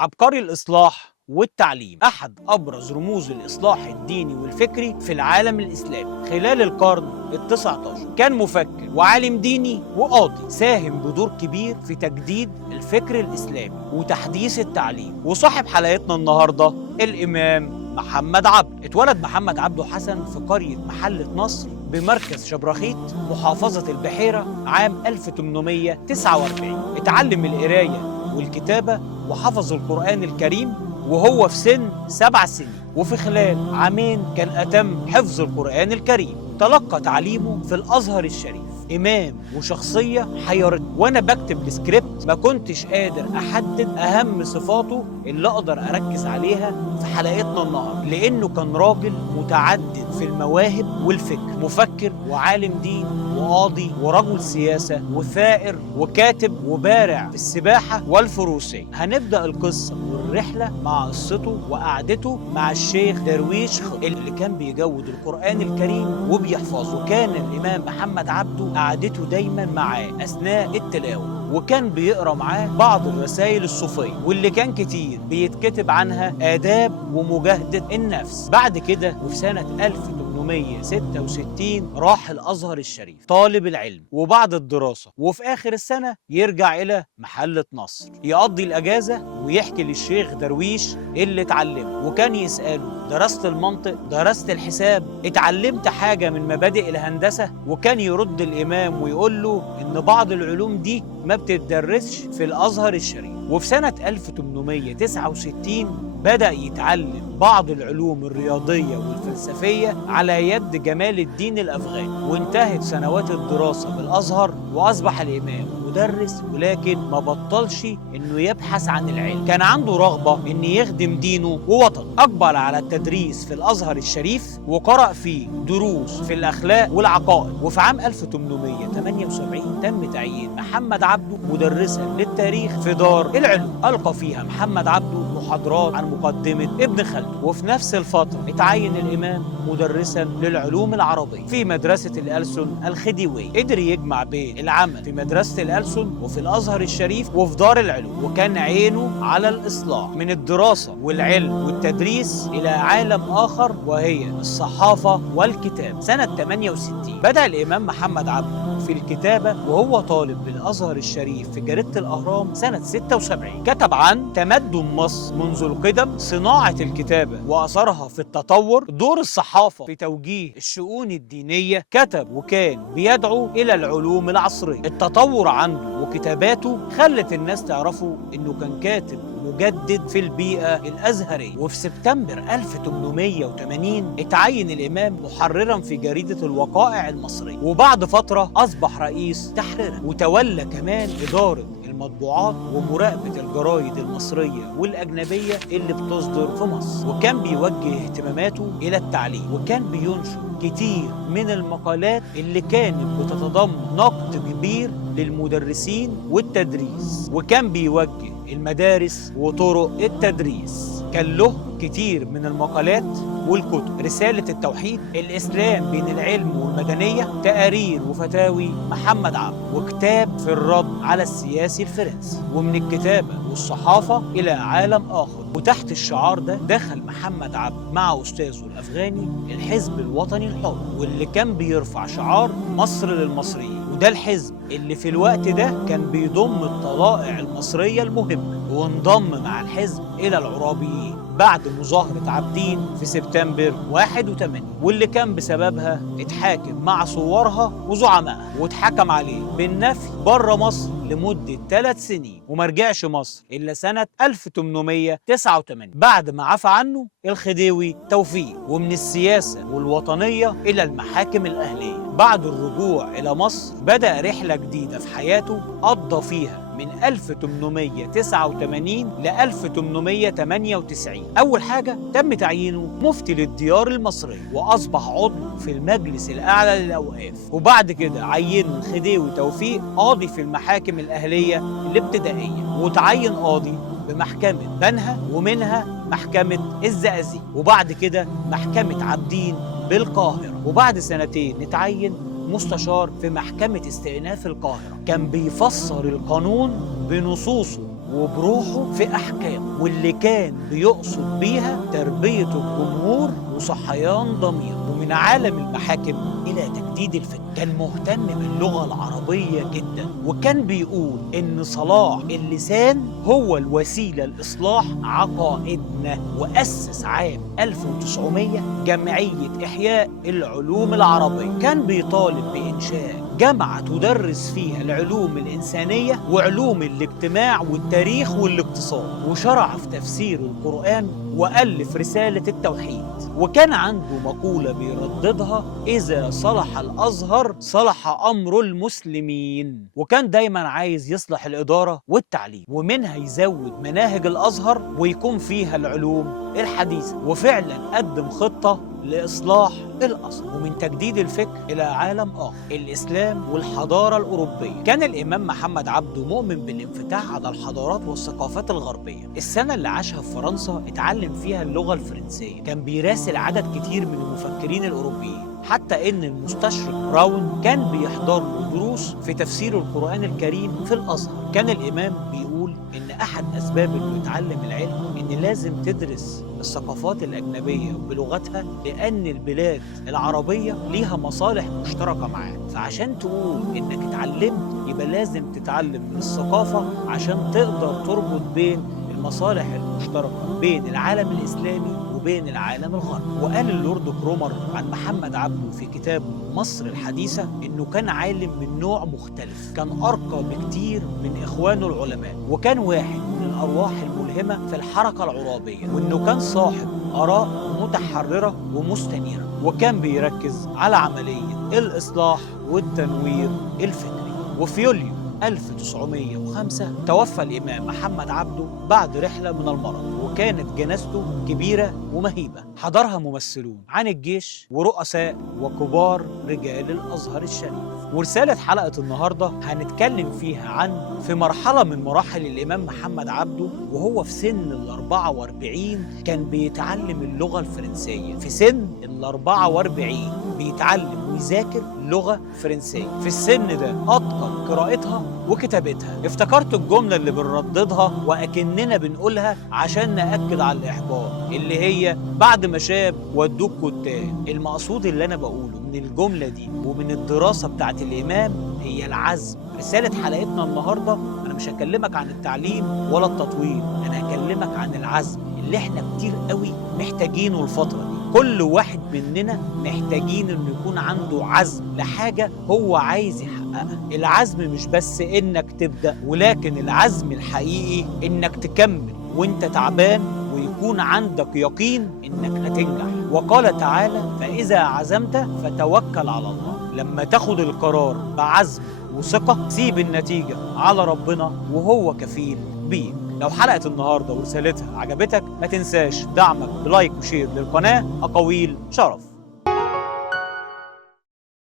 عبقري الإصلاح والتعليم، أحد أبرز رموز الإصلاح الديني والفكري في العالم الإسلامي خلال القرن ال19. كان مفكر وعالم ديني وقاضي، ساهم بدور كبير في تجديد الفكر الإسلامي وتحديث التعليم. وصاحب حلقتنا النهاردة الإمام محمد عبده. اتولد محمد عبده حسن في قرية محلة نصر بمركز شبرخيت محافظة البحيرة عام 1849. اتعلم القراية والكتابة وحفظ القرآن الكريم وهو في سن 7 سنين، وفي خلال عامين كان أتم حفظ القرآن الكريم. تلقى تعليمه في الأزهر الشريف. إمام وشخصية حيرتني وأنا بكتب السكريبت، ما كنتش قادر أحدد أهم صفاته اللي أقدر أركز عليها في حلقتنا النهاردة، لأنه كان راجل متعدد في المواهب والفكر، مفكر وعالم دين وقاضي ورجل سياسة وثائر وكاتب وبارع في السباحة والفروسية. هنبدأ القصة والرحلة مع قصته وقعدته مع الشيخ درويش اللي كان بيجود القرآن الكريم وبيحفظه. كان الإمام محمد عبده قعدته دايما معاه أثناء التلاوة، وكان بيقرأ معاه بعض الرسائل الصوفية واللي كان كتير بيتكتب عنها آداب ومجاهدة النفس. بعد كده وفي سنة 1866 راح الأزهر الشريف طالب العلم وبعد الدراسة، وفي آخر السنة يرجع إلى محلة نصر يقضي الأجازة ويحكي للشيخ درويش اللي اتعلمه. وكان يسأله: درست المنطق؟ درست الحساب؟ اتعلمت حاجة من مبادئ الهندسة؟ وكان يرد الإمام ويقول له إن بعض العلوم دي ما بتدرسش في الأزهر الشريف. وفي سنة 1869 بدأ يتعلم بعض العلوم الرياضية والفلسفية على يد جمال الدين الأفغاني، وانتهت سنوات الدراسة بالأزهر وأصبح الإمام مدرس، ولكن ما بطلش إنه يبحث عن العلم. كان عنده رغبة إنه يخدم دينه ووطنه. أقبل على التدريس في الأزهر الشريف وقرأ فيه دروس في الأخلاق والعقائد. وفي عام 1878 تم تعيين محمد عبده مدرسا للتاريخ في دار العلوم. ألقى فيها محمد عبده محاضرات عن مقدمة ابن خلدون. وفي نفس الفترة اتعين الإمام مدرسا للعلوم العربية في مدرسة الألسن الخديوية. قدر يجمع بين العمل في مدرسة الألسن وفي الأزهر الشريف وفي دار العلوم، وكان عينه على الإصلاح من الدراسة والعلم والتدريس إلى عالم آخر وهي الصحافة والكتاب. سنة 68 بدأ الإمام محمد عبده في الكتابة وهو طالب بالأزهر الشريف في جريدة الأهرام. سنة 76 كتب عن تمدن مصر منذ القدم، صناعة الكتابة وأثرها في التطور، دور الصحافة في توجيه الشؤون الدينية. كتب وكان بيدعو إلى العلوم العصرية. التطور عنده وكتاباته خلت الناس تعرفوا إنه كان كاتب مجدد في البيئة الأزهرية. وفي سبتمبر 1880 اتعين الإمام محررا في جريدة الوقائع المصرية، وبعد فترة أصبح رئيس تحريرها، وتولى كمان إدارة المطبوعات ومراقبة الجرايد المصرية والأجنبية اللي بتصدر في مصر. وكان بيوجه اهتماماته إلى التعليم، وكان بينشر كتير من المقالات اللي كانت بتتضمن نقد كبير للمدرسين والتدريس، وكان بيوجه المدارس وطرق التدريس. كان له كتير من المقالات والكتب: رسالة التوحيد، الإسلام بين العلم والمدنية، تقارير وفتاوي محمد عبده، وكتاب في الرد على السياسي الفرنسي. ومن الكتابة والصحافة إلى عالم آخر. وتحت الشعار ده دخل محمد عبده مع أستاذه الأفغاني الحزب الوطني الحر، واللي كان بيرفع شعار مصر للمصريين. وده الحزب اللي في الوقت ده كان بيضم الطلائع المصرية المهمة، وانضم مع الحزب إلى العرابيين بعد مظاهرة عابدين في سبتمبر 81، واللي كان بسببها اتحاكم مع صورها وزعمائها، واتحكم عليه بالنفي بره مصر لمدة 3 سنين، ومرجعش مصر إلا سنة 1889 بعد ما عفى عنه الخديوي توفيق. ومن السياسة والوطنية إلى المحاكم الأهلية. بعد الرجوع إلى مصر بدأ رحلة جديدة في حياته قضى فيها من 1889 ل 1898. أول حاجة تم تعيينه مفتي للديار المصرية، وأصبح عضو في المجلس الأعلى للأوقاف. وبعد كده عينه الخديوي توفيق قاضي في المحاكم الأهلية الابتدائية، وتعين قاضي بمحكمة بنها ومنها محكمة الزقازيق، وبعد كده محكمة عابدين بالقاهرة. وبعد سنتين اتعين مستشار في محكمة استئناف القاهرة. كان بيفسر القانون بنصوصه وبروحه في أحكامه، واللي كان بيقصد بيها تربية الجمهور وصحيان ضمير. ومن عالم المحاكم إلى تجديد الفكر، كان مهتم باللغة العربية جدا، وكان بيقول إن صلاح اللسان هو الوسيلة لإصلاح عقائدنا. وأسس عام 1900 جمعية إحياء العلوم العربية. كان بيطالب بإنشاء جامعة تدرس فيها العلوم الإنسانية وعلوم الاجتماع والتاريخ والاقتصاد، وشرع في تفسير القرآن وألف رسالة التوحيد. وكان عنده مقولة بيرددها: إذا صلح الأزهر صلح أمر المسلمين. وكان دايما عايز يصلح الإدارة والتعليم، ومنها يزود مناهج الأزهر ويكون فيها العلوم الحديثة. وفعلا قدم خطة لإصلاح الأزهر ومن تجديد الفكر إلى عالم آخر، الإسلام والحضارة الأوروبية. كان الإمام محمد عبده مؤمن بالانفتاح على الحضارات والثقافات الغربية. السنة اللي عاشها في فرنسا اتعلم فيها اللغة الفرنسية. كان بيراسل عدد كتير من المفكرين الأوروبيين، حتى إن المستشرق براون كان بيحضر له دروس في تفسير القرآن الكريم في الأزهر. كان الإمام بيقول إن أحد أسباب إنه يتعلم العلم إن لازم تدرس الثقافات الأجنبية بلغتها، لأن البلاد العربية ليها مصالح مشتركة معاك. فعشان تقول إنك اتعلمت يبقى لازم تتعلم من الثقافة عشان تقدر تربط بين المصالح المشتركة بين العالم الإسلامي وبين العالم الغربي. وقال اللورد كرومر عن محمد عبده في كتابه مصر الحديثة إنه كان عالم من نوع مختلف، كان أرقى بكتير من إخوانه العلماء، وكان واحد من الأرواح الملهمة في الحركة العرابية، وإنه كان صاحب آراء متحررة ومستنيرة، وكان بيركز على عملية الإصلاح والتنوير الفكري. وفي يوليو 1905 توفى الإمام محمد عبده بعد رحلة من المرض، وكانت جنازته كبيرة ومهيبة، حضرها ممثلون عن الجيش ورؤساء وكبار رجال الأزهر الشريف. ورسالة حلقة النهاردة هنتكلم فيها عن في مرحلة من مراحل الإمام محمد عبده وهو في سن 44 كان بيتعلم اللغة الفرنسية. في سن 44 بيتعلم ويذاكر لغة فرنسية. في السن ده أتقن قراءتها وكتابتها. افتكرت الجملة اللي بنرددها وأكننا بنقولها عشان نأكد على الإحباط، اللي هي بعد ما شاب ودوك كتان. المقصود اللي أنا بقوله من الجملة دي ومن الدراسة بتاعت الإمام هي العزم. رسالة حلقتنا النهاردة أنا مش هكلمك عن التعليم ولا التطوير، أنا هكلمك عن العزم اللي احنا كتير قوي محتاجينه الفترة دي. كل واحد مننا محتاجين انه يكون عنده عزم لحاجة هو عايز يحققها. العزم مش بس انك تبدأ، ولكن العزم الحقيقي انك تكمل وانت تعبان ويكون عندك يقين انك هتنجح. وقال تعالى: فإذا عزمت فتوكل على الله. لما تاخد القرار بعزم وثقة سيب النتيجة على ربنا وهو كفيل بيك. لو حلقة النهاردة ورسالتها عجبتك ما تنساش دعمك بلايك وشير للقناة. أقاويل شرف.